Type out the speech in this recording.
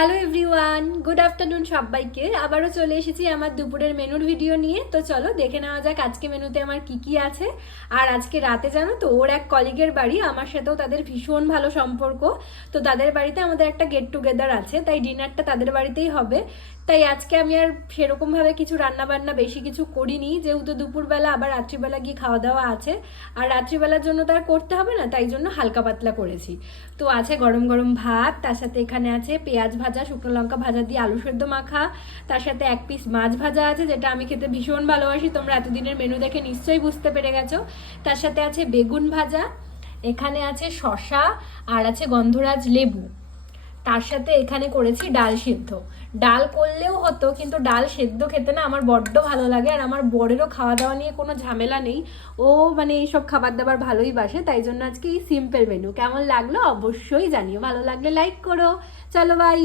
Hello everyone, good afternoon সবাইকে। আবারও চলে এসেছি আমার দুপুরের মেনুর ভিডিও নিয়ে। তো চলো দেখে নেওয়া যাক আজকে মেনুতে আমার কি কি আছে। আর আজকে রাতে জানো তো, ওর এক কলিগের বাড়ি, আমার সাথেও তাদের ভীষণ ভালো সম্পর্ক। তো তাদের বাড়িতে আমাদের একটা গেট টুগেদার আছে, তাই ডিনারটা তাদের বাড়িতেই হবে। তাই আজকে আমি আর সেরকমভাবে কিছু রান্না বান্না বেশি কিছু করিনি, যেহেতু দুপুরবেলা আবার রাত্রিবেলা গিয়ে খাওয়া দাওয়া আছে। আর রাত্রিবেলার জন্য তো আর করতে হবে না, তাই জন্য হালকা পাতলা করেছি। তো আছে গরম গরম ভাত, তার সাথে এখানে আছে পেঁয়াজ ভাজা, শুকনো লঙ্কা ভাজা দিয়ে আলু সেদ্ধ মাখা, তার সাথে এক পিস মাছ ভাজা আছে, যেটা আমি খেতে ভীষণ ভালোবাসি। তোমরা এতদিনের মেনু দেখে নিশ্চয়ই বুঝতে পেরে গেছো। তার সাথে আছে বেগুন ভাজা, এখানে আছে শসা, আর আছে গন্ধরাজ লেবু। তার সাথে এখানে করেছি ডাল সিদ্ধ। ডাল করলেও হতো, কিন্তু ডাল সেদ্ধ খেতে না আমার বড্ড ভালো লাগে। আর আমার বরেরও খাওয়া দাওয়া নিয়ে কোনো ঝামেলা নেই, ও মানে এইসব খাবার দাবার ভালোই বাসে। তাই জন্য আজকে এই সিম্পল মেনু। কেমন লাগলো অবশ্যই জানিও, ভালো লাগলে লাইক করো। চলো বাই।